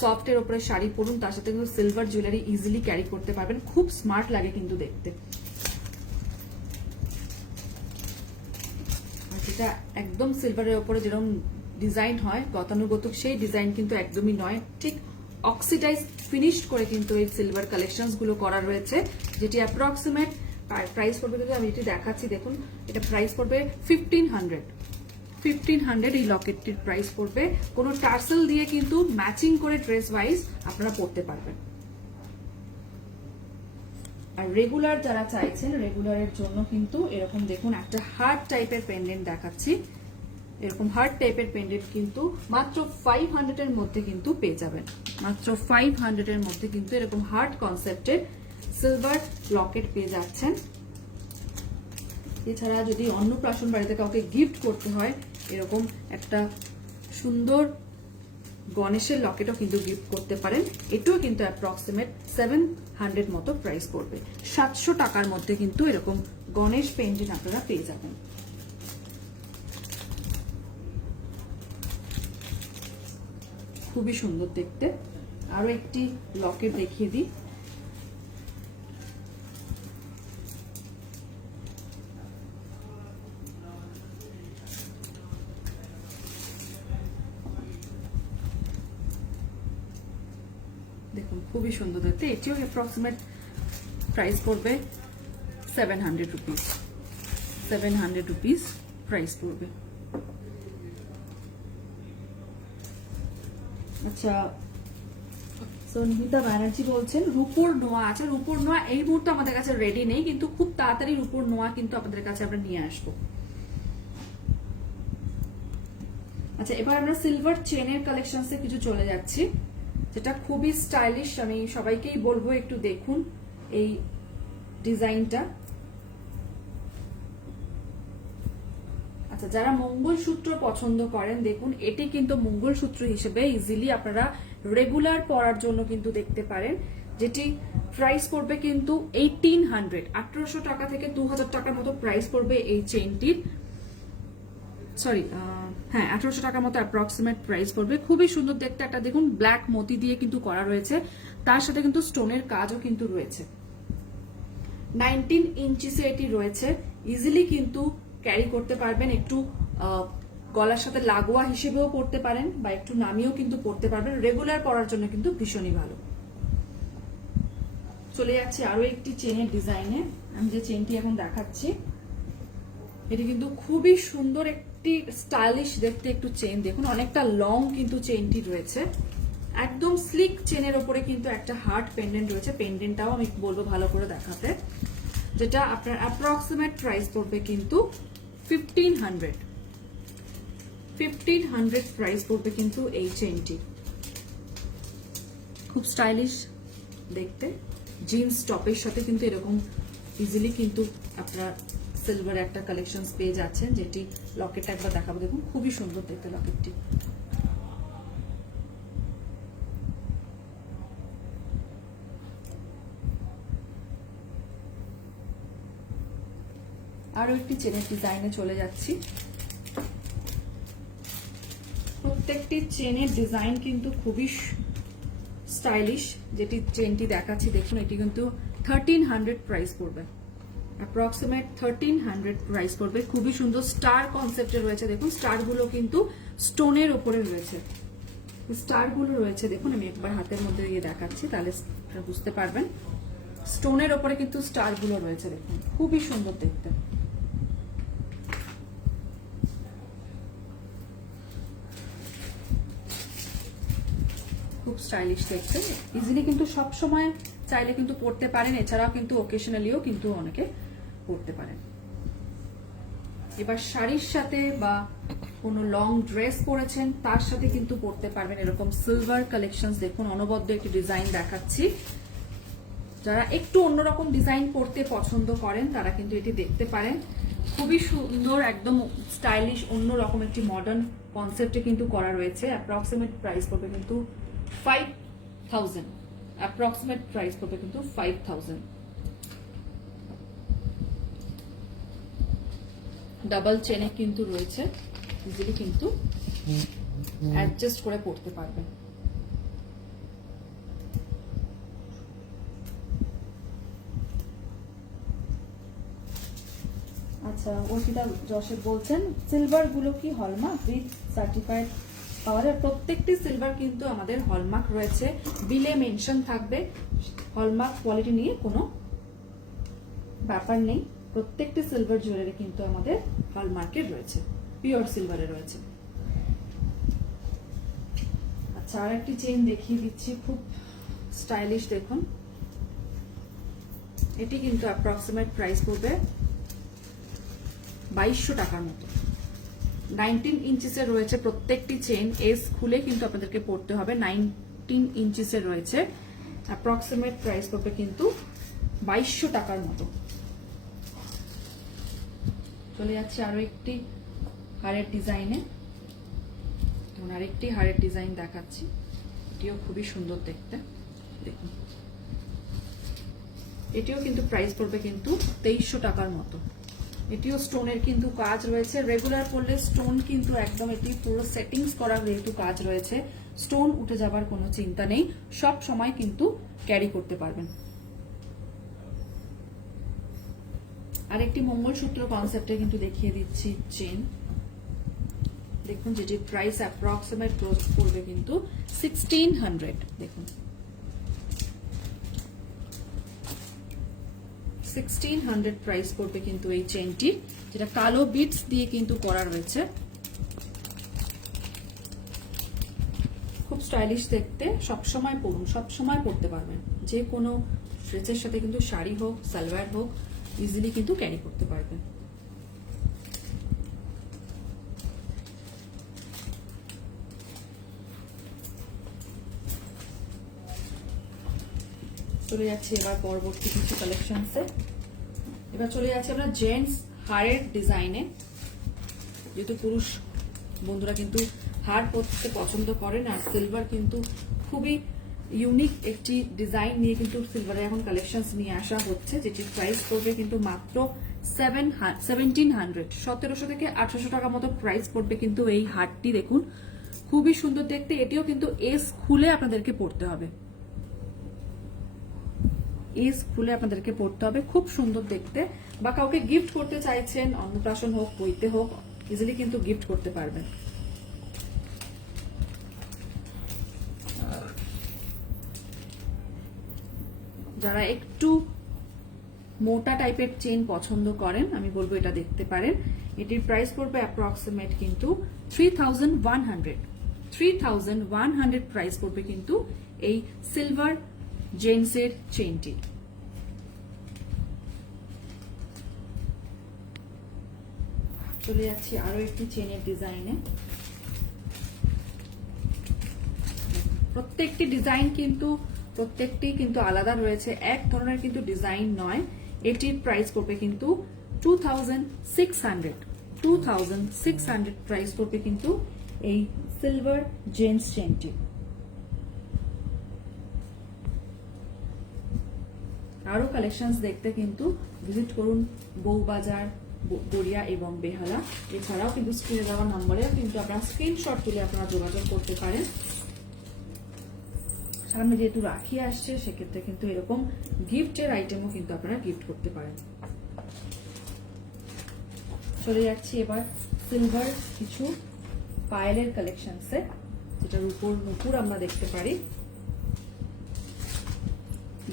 সফটের উপরে শাড়ি পরুন, তার সাথে কিন্তু সিলভার জুয়েলারি ইজিলি ক্যারি করতে পারবেন, খুব স্মার্ট লাগে কিন্তু দেখতে। যেটা একদম সিলভারের উপরে যেরকম ডিজাইন হয় গতানুগতিক, সেই ডিজাইন কিন্তু একদমই নয়, ঠিক অক্সিডাইজ ফিনিশড করে কিন্তু এই সিলভার কালেকশনস গুলো করা রয়েছে, যেটি অ্যাপ্রক্সিমেট প্রাইস পড়বে কিন্তু আমি এটি দেখাচ্ছি। দেখুন এটা প্রাইস পড়বে 1500 এই লকেটটির প্রাইস পড়বে। কোনো টার্সেল দিয়ে কিন্তু ম্যাচিং করে ড্রেস ওয়াইজ আপনারা পরতে পারবেন। আর রেগুলার যারা চাইছেন, রেগুলারের জন্য কিন্তু এরকম দেখুন একটা হার্ট টাইপের পেন্ডেন্ট দেখাচ্ছি। এরকম হার্ট টাইপের পেন্ডেন্ট কিন্তু মাত্র 500 এর মধ্যে কিন্তু পেয়ে যাবেন। মাত্র 500 এর মধ্যে কিন্তু এরকম হার্ট কনসেপ্টের সিলভার লকেট পেয়ে যাচ্ছেন। এছাড়া যদি অন্নপ্রাশন বাড়িতে কাউকে গিফট করতে হয়, এরকম একটা সুন্দর গণেশের লকেটও কিন্তু গিফট করতে পারেন। এটাও কিন্তু অ্যাপ্রক্সিমেট 700 মতো প্রাইস পড়বে। 700 টাকার মধ্যে কিন্তু এরকম গণেশ পেন্ডেন্ট আপনারা পেয়ে যাবেন। খুবই সুন্দর দেখতে। আরো একটি লকেট দেখিয়ে দিই। দেখুন খুবই সুন্দর দেখতে, এটিও অ্যাপ্রক্সিমেট প্রাইস পড়বে 700 রুপিস। 700 রুপিস প্রাইস পড়বে। আচ্ছা, সন্ধিতা ব্যানার্জি বলছেন রূপোর নোয়া আছে। রূপোর নোয়া এই মুহূর্তে আমাদের কাছে রেডি নেই, কিন্তু খুব তাড়াতাড়ি রূপোর নোয়া কিন্তু আপনাদের কাছে আমরা নিয়ে আসবো। আচ্ছা, এবার আমরা সিলভার চেনের কালেকশনসে কিছু চলে যাচ্ছি, যেটা খুবই স্টাইলিশ। আমি সবাইকেই বলবো একটু দেখুন এই ডিজাইনটা। আচ্ছা, যারা মঙ্গলসূত্র পছন্দ করেন, দেখুন এটি কিন্তু মঙ্গলসূত্র হিসেবে ইজিলি আপনারা রেগুলার পরার জন্য কিন্তু দেখতে পারেন, যেটি প্রাইস পড়বে কিন্তু 1800 টাকা থেকে 2000 টাকার মতো প্রাইস পড়বে এই চেইনটির। সরি, হ্যাঁ 1800 টাকার মতো অ্যাপ্রক্সিমেট প্রাইস পড়বে। খুবই সুন্দর দেখতে, একটা দেখুন ব্ল্যাক মতি দিয়ে কিন্তু করা রয়েছে, তার সাথে কিন্তু স্টোনের কাজও কিন্তু রয়েছে। 19 ইঞ্চিসে এটি রয়েছে, ইজিলি কিন্তু ক্যারি করতে পারবেন। একটু গলার সাথে লাগোয়া হিসেবেও পড়তে পারেন বা একটু নামিয়েও কিন্তু পড়তে পারবেন। রেগুলার পরার জন্য কিন্তু ভীষণই ভালো। চলে যাচ্ছে আরো একটি চেনের ডিজাইনে। আমি যে চেনটি এখন দেখাচ্ছি, এটি কিন্তু খুবই সুন্দর একটি স্টাইলিশ দেখতে একটু চেন। দেখুন অনেকটা লং কিন্তু চেনটি রয়েছে, একদম স্লিক চেনের ওপরে কিন্তু একটা হার্ট পেন্ডেন্ট রয়েছে। পেন্ডেন্টটাও আমি বলবো ভালো করে দেখাতে, যেটা আপনার অ্যাপ্রক্সিমেট প্রাইস পড়বে কিন্তু 1500 প্রাইস পড়বে কিন্তু এই চেনটি। খুব স্টাইলিশ দেখতে, জিন্স টপের সাথে কিন্তু এরকম ইজিলি কিন্তু আপনারা সিলভার একটা কালেকশন পেয়ে যাচ্ছেন, যেটি লকেটটা একবার দেখাবো। দেখুন খুবই সুন্দর দেখতে লকেটটি। আরো একটি চেনের ডিজাইনে চলে যাচ্ছি। প্রত্যেকটি চেনের ডিজাইন কিন্তু খুবই স্টাইলিশ। যেটি চেনটি দেখাচ্ছি দেখুন, এটি কিন্তু 1300 প্রাইস পড়বে। অ্যাপ্রক্সিমেট 1300 প্রাইস পড়বে। খুবই সুন্দর স্টার কনসেপ্টে রয়েছে। দেখুন স্টার গুলো কিন্তু স্টোনের উপরে রয়েছে। স্টার গুলো রয়েছে দেখুন, আমি একবার হাতের মধ্যে দিয়ে দেখাচ্ছি, তাহলে বুঝতে পারবেন। স্টোনের ওপরে কিন্তু স্টার গুলো রয়েছে, দেখুন খুবই সুন্দর দেখতে। খুব স্টাইলিশ দেখতে, ইজিলি কিন্তু সব সময় চাইলে কিন্তু পরতে পারেন, এছাড়াও কিন্তু ওকেশনালিও কিন্তু অনেকে পরতে পারেন। এবার শাড়ির সাথে বা কোনো লং ড্রেস পরেছেন তার সাথে কিন্তু পরতে পারবেন এরকম সিলভার কালেকশন। দেখুন অনবদ্য একটি ডিজাইন দেখাচ্ছি, যারা একটু অন্যরকম ডিজাইন পরতে পছন্দ করেন তারা কিন্তু এটি দেখতে পারেন। খুবই সুন্দর, একদম স্টাইলিশ, অন্যরকম একটি মডার্ন কনসেপ্টে কিন্তু করা রয়েছে। অ্যাপ্রক্সিমেট প্রাইস পড়বে কিন্তু 5000, অ্যাপ্রক্সিমেট প্রাইস পড়বে কিন্তু 5000। ডাবল চেনে কিন্তু রয়েছে, ইজিলি কিন্তু অ্যাডজাস্ট করে পড়তে পারবেন। আচ্ছা, অর্পিতা যশোর বলছেন সিলভার গুলো কি হলমার্ক উইথ সার্টিফাইড পাওয়ারের? প্রত্যেকটি সিলভার কিন্তু আমাদের হলমার্ক রয়েছে, বিলে মেনশন থাকবে, হলমার্ক কোয়ালিটি নিয়ে কোনো ব্যাপার নেই। প্রত্যেকটি সিলভার জুয়েলারি কিন্তু আমাদের হলমার্কের রয়েছে, পিওর সিলভারে রয়েছে। আচ্ছা, আর একটি চেইন দেখিয়ে দিচ্ছি, খুব স্টাইলিশ দেখুন। এটি কিন্তু অ্যাপ্রক্সিমেট প্রাইস পড়বে 2200 টাকার মতো। 19 ইঞ্চিসের রয়েছে প্রত্যেকটি চেইন, এস খুলে কিন্তু আপনাদেরকে পড়তে হবে। 19 ইঞ্চিসের রয়েছে, অ্যাপ্রক্সিমেট প্রাইস পড়বে কিন্তু 2200 টাকার মতো। চলে যাচ্ছে আরো একটি হারের ডিজাইনে, আরেকটি হারের ডিজাইন দেখাচ্ছি, এটিও খুবই সুন্দর দেখতে। দেখুন এটিও কিন্তু প্রাইস পড়বে কিন্তু 2300 টাকার মতো। এটিও স্টোনের কিন্তু কাজ রয়েছে, রেগুলার পরলে স্টোন কিন্তু একদম এটি পুরো সেটিংস করা যেহেতু কাজ রয়েছে, স্টোন উঠে যাবার কোনো চিন্তা নেই, সব সময় কিন্তু ক্যারি করতে পারবেন। আরেকটি মঙ্গলসূত্র কনসেপ্টে কিন্তু দেখিয়ে দিচ্ছি চেন, দেখুন যেটির প্রাইস অ্যাপ্রক্সিমেট পড়বে কিন্তু 1600। দেখুন 1600 প্রাইস পড়বে কিন্তু এই চেনটি, যেটা কালো বিটস দিয়ে কিন্তু করা রয়েছে। খুব স্টাইলিশ দেখতে, সবসময় পরুন, সবসময় পরতে পারবেন, যে কোনো ড্রেসের সাথে কিন্তু শাড়ি হোক সালোয়ার হোক ইজিলি কিন্তু ক্যারি করতে পারবেন। চলে যাচ্ছে এবার পরবর্তী কিছু কালেকশনসে। এবার চলে যাচ্ছে আমরা জেন্টস হারের ডিজাইনে। যেহেতু পুরুষ বন্ধুরা কিন্তু হার পরতে পছন্দ করেন, আর সিলভার কিন্তু খুবই ইউনিক একটি ডিজাইন নিয়ে কিন্তু সিলভারের এখন কালেকশনস নিয়ে আসা হচ্ছে, যেটির প্রাইস পড়বে কিন্তু মাত্র 1700, 1700 থেকে 1800 টাকা মতো প্রাইস পড়বে কিন্তু এই হারটি। দেখুন খুবই সুন্দর দেখতে, এটিও কিন্তু এস খুলে আপনাদেরকে পড়তে হবে, এস খুলে আপনাদেরকে পড়তে হবে, খুব সুন্দর দেখতে। বা কাউকে গিফট করতে চাইছেন, অন্নপ্রাশন হোক বইতে হোক ইজিলি কিন্তু গিফট করতে পারবেন। যারা একটু মোটা টাইপের চেন পছন্দ করেন আমি বলবো এটা দেখতে পারেন। এটির প্রাইস পড়বে অ্যাপ্রক্সিমেট কিন্তু 3100 প্রাইস পড়বে কিন্তু এই সিলভার জেন্টসের চেনটি। চলে যাচ্ছি আরো একটি চেনের ডিজাইনে। প্রত্যেকটি ডিজাইন কিন্তু আলাদা রয়েছে, এক ধরনের কিন্তু ডিজাইন নয়। এটির প্রাইস পড়বে কিন্তু 2600 প্রাইস পড়বে কিন্তু এই সিলভার জেন্টস চেনটি। আরো কালেকশনস দেখতে কিন্তু ভিজিট করুন বউবাজার, গড়িয়া এবং বেহালা। এছাড়াও কিন্তু স্ক্রিনে দেওয়া নম্বরেও কিন্তু আপনারা স্ক্রিনশট তুলে আপনারা যোগাযোগ করতে পারেন। সামনে যেহেতু রাখি আসছে সেক্ষেত্রে কিন্তু এরকম গিফটের আইটেমও কিন্তু আপনারা গিফট করতে পারেন। চলে যাচ্ছি এবার সিলভার কিছু পায়েলের কালেকশনসে, যেটার উপর নুপুর আমরা দেখতে পারি।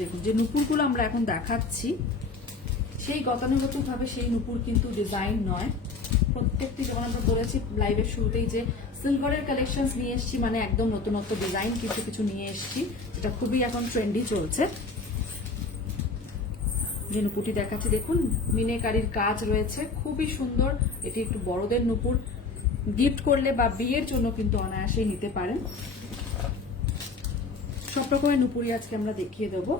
দেখুন যে নুপুরগুলো আমরা এখন দেখাচ্ছি সেই গতানুগতিক ভাবে সেই নুপুর কিন্তু ডিজাইন নয়, প্রত্যেকটি যেমন আমরা বলেছি লাইভের শুরুতেই যে সিলভারের কালেকশন নিয়ে এসেছি, মানে একদম নতুনত্ব ডিজাইন কিছু কিছু নিয়ে এসেছি, এটা খুবই এখন ট্রেন্ডি চলছে। যে নুপুরটি দেখাচ্ছি দেখুন মিনেকারির কাজ রয়েছে, খুবই সুন্দর। এটি একটু বড়দের নুপুর, গিফট করলে বা বিয়ের জন্য কিন্তু অনায়াসেই নিতে পারেন। সব রকমের নুপুরই আজকে আমরা দেখিয়ে দেবো।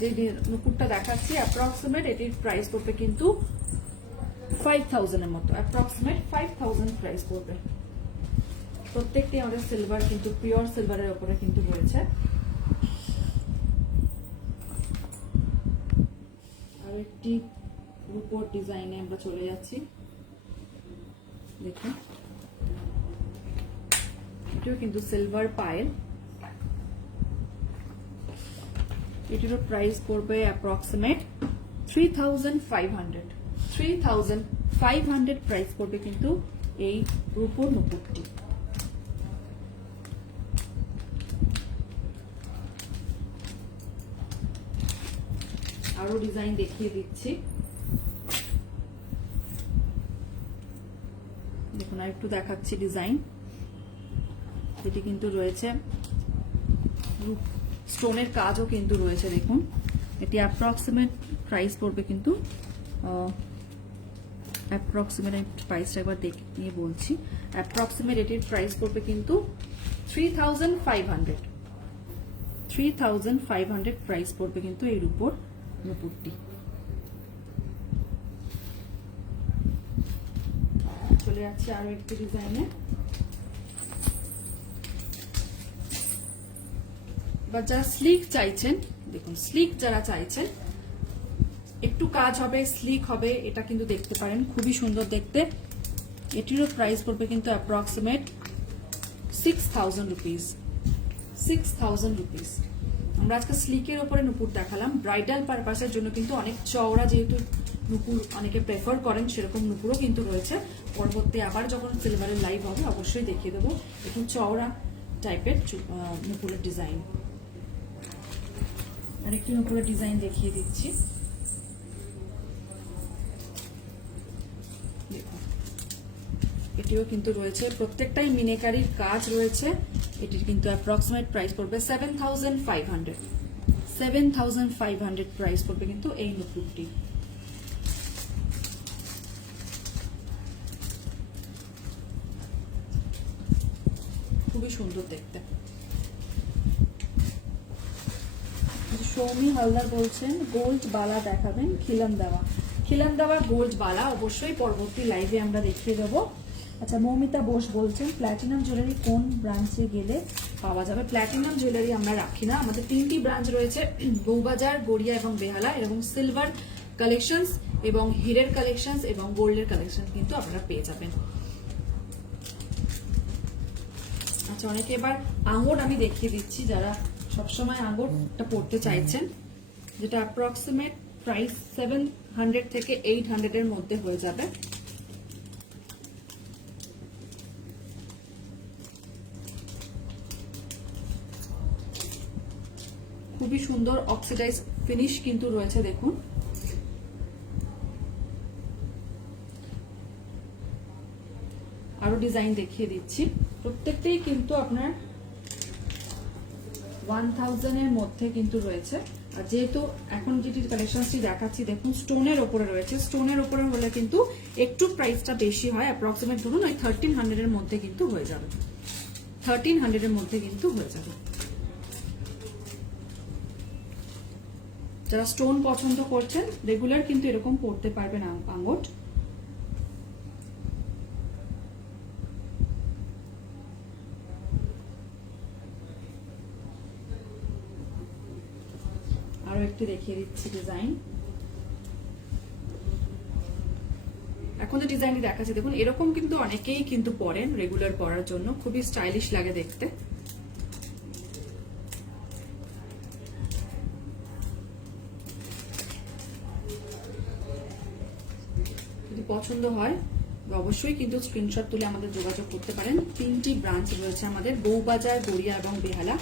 যে নুপুরটা দেখাচ্ছি অ্যাপ্রক্সিমেট এটির প্রাইস পড়বে কিন্তু 5000 এর মতো, অ্যাপ্রক্সিমেট 5000 প্রাইস পড়বে। প্রত্যেকটি আমাদের সিলভার কিন্তু পিওর সিলভারের উপরে কিন্তু রয়েছে। আর একটি রূপোর ডিজাইনে আমরা চলে যাচ্ছি, দেখুন এটিও কিন্তু সিলভার পায়েল। এটিরও প্রাইস পড়বে অ্যাপ্রক্সিমেট 3500, 3500 প্রাইস পড়বে কিন্তু এই রূপোর নুপুরটি। আরো ডিজাইন দেখিয়ে দিচ্ছি, দেখুন আর একটু দেখাচ্ছি ডিজাইন। যেটি কিন্তু রয়েছে স্টোনের কাজও কিন্তু রয়েছে, দেখুন এটি অ্যাপ্রক্সিমেট প্রাইস পড়বে কিন্তু অ্যাপ্রক্সিমেট প্রাইসটা একবার নিয়ে বলছি। অ্যাপ্রক্সিমেট এটির প্রাইস পড়বে কিন্তু 3500, 3500 প্রাইস পড়বে কিন্তু এর উপর নুপুরটি। চলে যাচ্ছে আরো একটি ডিজাইনে। এবার যারা স্লিক চাইছেন, দেখুন স্লিক যারা চাইছেন একটু কাজ হবে স্লিক হবে, এটা কিন্তু দেখতে পারেন, খুবই সুন্দর দেখতে। এটিরও প্রাইস পড়বে কিন্তু অ্যাপ্রক্সিমেট 6000 রুপিস, 6000 রুপিস। আমরা আজকে স্লিকের উপরে নুপুর দেখালাম, ব্রাইডাল পারপাসের জন্য কিন্তু অনেক চওড়া যেহেতু নুপুর অনেকে প্রেফার করেন সেরকম নুপুরও কিন্তু রয়েছে। পরবর্তী আবার যখন সিলভারের লাইভ হবে অবশ্যই দেখিয়ে দেবো একটু চওড়া টাইপের নুপুরের ডিজাইন। আরেকটি নুপুরের ডিজাইন দেখিয়ে দিচ্ছি, এটিও কিন্তু রয়েছে, প্রত্যেকটাই মিনেকারির কাজ রয়েছে। এটির কিন্তু অ্যাপ্রক্সিমেট প্রাইস পড়বে 7500, 7500 প্রাইস পড়বে কিন্তু এই নুপুরটি। খুবই সুন্দর দেখতে। সৌমি হালদার বলছেন গোল্ড বালা দেখাবেন, খিলান দেওয়া গোল্ড বালা অবশ্যই পরবর্তী লাইভে আমরা দেখিয়ে দেবো। আচ্ছা মৌমিতা বোস বলছেন প্ল্যাটিনাম জুয়েলারি কোন ব্রাঞ্চে গেলে পাওয়া যাবে? প্ল্যাটিনাম জুয়েলারি আমরা রাখি না, আমাদের 3টি ব্রাঞ্চ রয়েছে, বউবাজার, গড়িয়া এবং বেহালা। এবং সিলভার কালেকশনস এবং হিরের কালেকশনস এবং গোল্ডের কালেকশন কিন্তু আপনারা পেয়ে যাবেন। আচ্ছা অনেকে এবার আঙুর আমি দেখিয়ে দিচ্ছি, যারা সবসময় আঙুরটা পড়তে চাইছেন, যেটা অ্যাপ্রক্সিমেট প্রাইস 700 থেকে 800 এর মধ্যে হয়ে যাবে। খুবই সুন্দর অক্সিডাইজ ফিনিশ কিন্তু রয়েছে, দেখুন আরো ডিজাইন দেখিয়ে দিচ্ছি। প্রত্যেকটাই কিন্তু আপনার 1000 এর মধ্যে কিন্তু রয়েছে। আর যেহেতু এখন যেটি কালেকশনটি দেখাচ্ছি দেখুন স্টোনের ওপরে রয়েছে, স্টোনের ওপরে হলে কিন্তু একটু প্রাইসটা বেশি হয়, অ্যাপ্রক্সিমেট ধরুন ওই 1300 এর মধ্যে কিন্তু হয়ে যাবে, 1300 এর মধ্যে কিন্তু হয়ে যাবে। যারা স্টোন পছন্দ করছেন রেগুলার কিন্তু এরকম পড়তে পারবেন আঙ্গুর। আরো একটু দেখিয়ে দিচ্ছি ডিজাইন। এখন যে ডিজাইনটি দেখাচ্ছে দেখুন এরকম কিন্তু অনেকেই কিন্তু পরেন রেগুলার পরার জন্য, খুবই স্টাইলিশ লাগে দেখতে। যদি পছন্দ হয় অবশ্যই কিন্তু স্ক্রিনশট তুলে আমাদের যোগাযোগ করতে পারেন। 3টি ব্রাঞ্চ রয়েছে আমাদের, বউবাজার, গড়িয়া এবং বেহালা।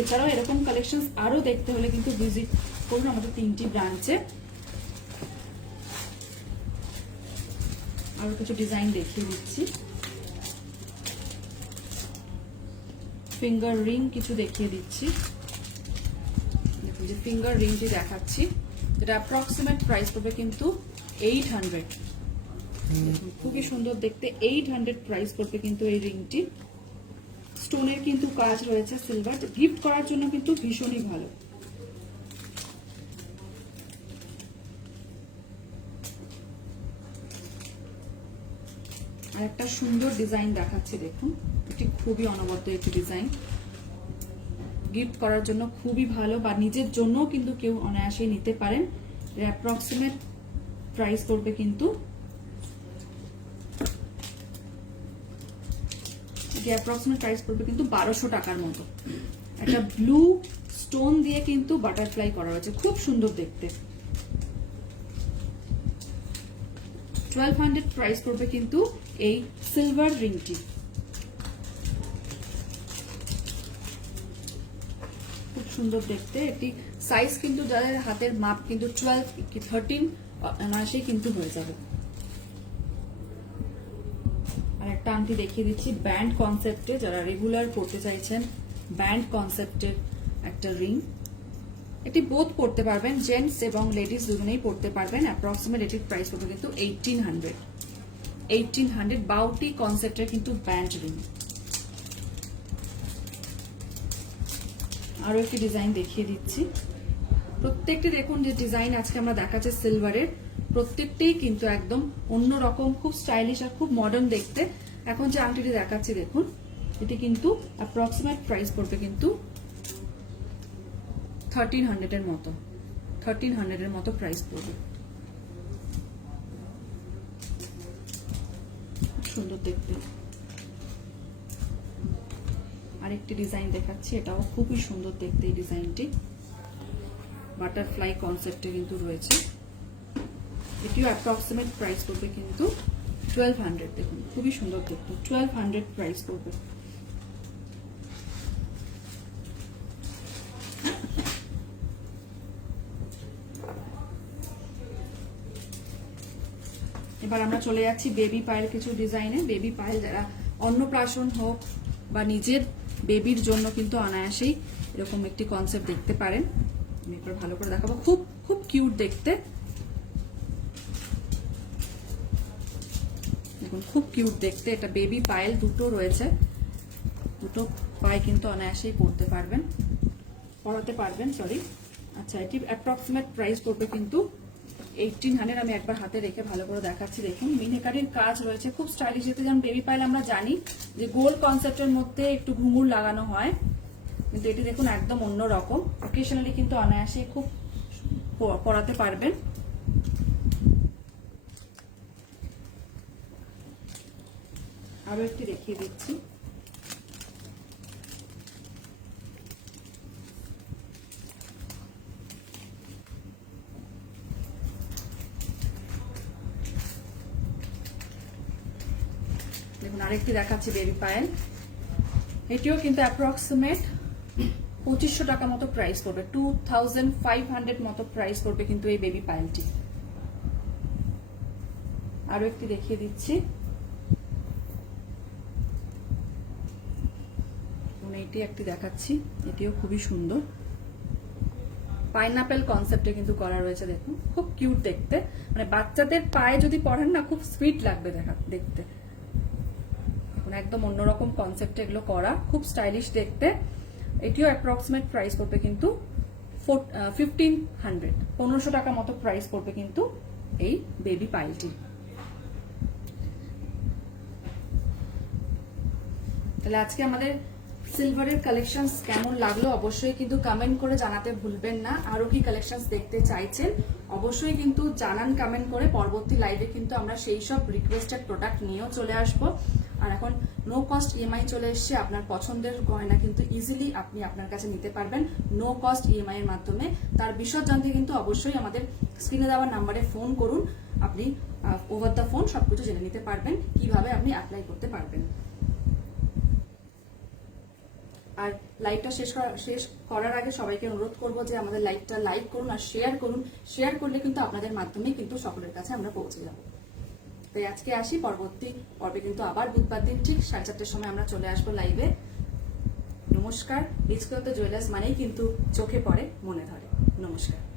এছাড়াও এরকম কালেকশন আরো দেখতে হলে কিন্তু ভিজিট করুন আমাদের 3টি ব্রাঞ্চে। আরো কিছু ডিজাইন দেখিয়ে দিচ্ছি, ফিঙ্গার রিং কিছু দেখিয়ে দিচ্ছি। দেখুন যে ফিঙ্গার রিংটি দেখাচ্ছি, যেটা অ্যাপ্রক্সিমেট প্রাইস পড়বে কিন্তু 800। খুবই সুন্দর দেখতে, 800 প্রাইস পড়বে কিন্তু এই রিংটি। স্টোনের কিন্তু কাজ রয়েছে সিলভার, গিফট করার জন্য কিন্তু ভীষণই ভালো। আর একটা সুন্দর ডিজাইন দেখাচ্ছি, দেখুন এটি খুবই অনবদ্য একটি ডিজাইন, গিফট করার জন্য খুবই ভালো, বা নিজের জন্য কিন্তু কেউ অনায়াসেই নিতে পারেন। এর অ্যাপ্রক্সিমেট প্রাইস পড়বে কিন্তু অ্যাপ্রক্সিমেট প্রাইস পড়বে কিন্তু 1200 টাকার মতো। একটা ব্লু স্টোন দিয়ে কিন্তু বাটারফ্লাই করা হয়েছে, খুব সুন্দর দেখতে। 1200 প্রাইস পড়বে কিন্তু এই সিলভার রিংটি। খুব সুন্দর দেখতে, এটি সাইজ কিন্তু যাদের হাতের মাপ কিন্তু 12 কি 13 মাসেই কিন্তু হয়ে যাবে। আর একটা আংটি দেখিয়ে দিচ্ছি ব্যান্ড কনসেপ্টে, যারা রেগুলার পড়তে চাইছেন, ব্যান্ড কনসেপ্টের একটা রিং। এটি বোথ পড়তে পারবেন, জেন্টস এবং লেডিস দুজনেই পড়তে পারবেন। অ্যাপ্রক্সিমেট এটির প্রাইস পড়বে কিন্তু 1800 বাউটি কনসেপ্টের কিন্তু ব্যান্ড রিং। আরো একটি ডিজাইন দেখিয়ে দিচ্ছি, প্রত্যেকটি দেখুন যে ডিজাইন আজকে আমরা দেখাচ্ছি সিলভারের, প্রত্যেকটাই কিন্তু একদম অন্যরকম, খুব স্টাইলিশ আর খুব মডার্ন দেখতে। এখন যে আংটিটি দেখাচ্ছি দেখুন, এটি কিন্তু অ্যাপ্রক্সিমেট প্রাইস পড়বে কিন্তু 1300 এর মতো, 1300 এর মতো প্রাইস পড়বে। সুন্দর দেখতে। আরেকটি ডিজাইন দেখাচ্ছি, এটাও খুবই সুন্দর দেখতে। এই ডিজাইনটি বাটারফ্লাই কনসেপ্টে কিন্তু রয়েছে, এটিও অ্যাপ্রক্সিমেট প্রাইস পড়বে কিন্তু 1200। দেখুন খুবই সুন্দর দেখতে, 1200 প্রাইস পড়বে। এবার আমরা চলে যাচ্ছি বেবি পায়েল কিছু ডিজাইনে। বেবি পায়েল যারা অন্নপ্রাশন হোক বা নিজের বেবির জন্য কিন্তু অনায়াসেই এরকম একটি কনসেপ্ট দেখতে পারেন। আমি একবার ভালো করে দেখাবো, খুব খুব কিউট দেখতে। দেখুন খুব কিউট দেখতে, এটা বেবি পায়েল দুটো রয়েছে, দুটো পায়ে কিন্তু অনায়াসেই পড়তে পারবেন, পরাতে পারবেন সরি। আচ্ছা, এটি অ্যাপ্রক্সিমেট প্রাইস পড়বে কিন্তু 1800। আমি একবার হাতে রেখে ভালো করে দেখাচ্ছি, দেখুন মিনেকারির কাজ রয়েছে, খুব স্টাইলিশ দেখতে। যেমন বেবি পায়েল আমরা জানি যে গোল কনসেপ্টের মধ্যে একটু ঘুঙুর লাগানো হয়, কিন্তু এটি দেখুন একদম অন্যরকম, অকেশনালি কিন্তু অনায়াসে খুব পরাতে পারবেন। আরো একটি দেখিয়ে দিচ্ছি, দেখুন আরেকটি দেখাচ্ছি বেবি পায়েল, এটিও কিন্তু অ্যাপ্রক্সিমেট 2500 টাকা মতো প্রাইস পড়বে, 2500 মতো প্রাইস পড়বে কিন্তু এই বেবি পায়েলটি। আরো একটি দেখিয়ে দিচ্ছি, এটি একটি দেখাচ্ছি, এটিও খুবই সুন্দর, পাইনাপেল কনসেপ্টে কিন্তু করা রয়েছে। দেখুন খুব কিউট দেখতে, মানে বাচ্চাদের পায়ে যদি পড়েন না খুব সুইট লাগবে দেখতে। একদম অন্যরকম কনসেপ্টে এগুলো করা, খুব স্টাইলিশ দেখতে। এটিও অ্যাপ্রক্সিমেট প্রাইস পড়বে কিন্তু 1500 টাকা মতো প্রাইস পড়বে কিন্তু এই বেবি পাইলটি। তাহলে আজকে আমাদের সিলভারের কালেকশনস কেমন লাগলো অবশ্যই কিন্তু কমেন্ট করে জানাতে ভুলবেন না। আরো কি কালেকশনস দেখতে চাইছেন অবশ্যই কিন্তু জানান কমেন্ট করে, পরবর্তী লাইভে কিন্তু আমরা সেই সব রিকোয়েস্টেড প্রোডাক্ট নিয়েও চলে আসবো। আর এখন নো কস্ট ইএমআই চলে এসছে, আপনার পছন্দের গয়না কিন্তু ইজিলি আপনি আপনার কাছে নিতে পারবেন নো কস্ট ইএমআই এর মাধ্যমে। তার বিশদ জানতে কিন্তু অবশ্যই আমাদের স্ক্রিনে দেওয়া নাম্বারে ফোন করুন, আপনি ওভার দ্য ফোন সবকিছু জেনে নিতে পারবেন কিভাবে আপনি অ্যাপ্লাই করতে পারবেন। আর লাইভটা শেষ করার আগে সবাইকে অনুরোধ করব যে আমাদের লাইভটা লাইক করুন আর শেয়ার করুন। শেয়ার করলে কিন্তু আপনাদের মাধ্যমেই কিন্তু সকলের কাছে আমরা পৌঁছে যাব। তাই আজকে আসি, পরবর্তী পর্বে কিন্তু আবার বুধবার দিন ঠিক 4:30টার সময় আমরা চলে আসবো লাইভে। নমস্কার। রিচ ক্লথ জুয়েলার্স মানেই কিন্তু চোখে পড়ে, মনে ধরে। নমস্কার।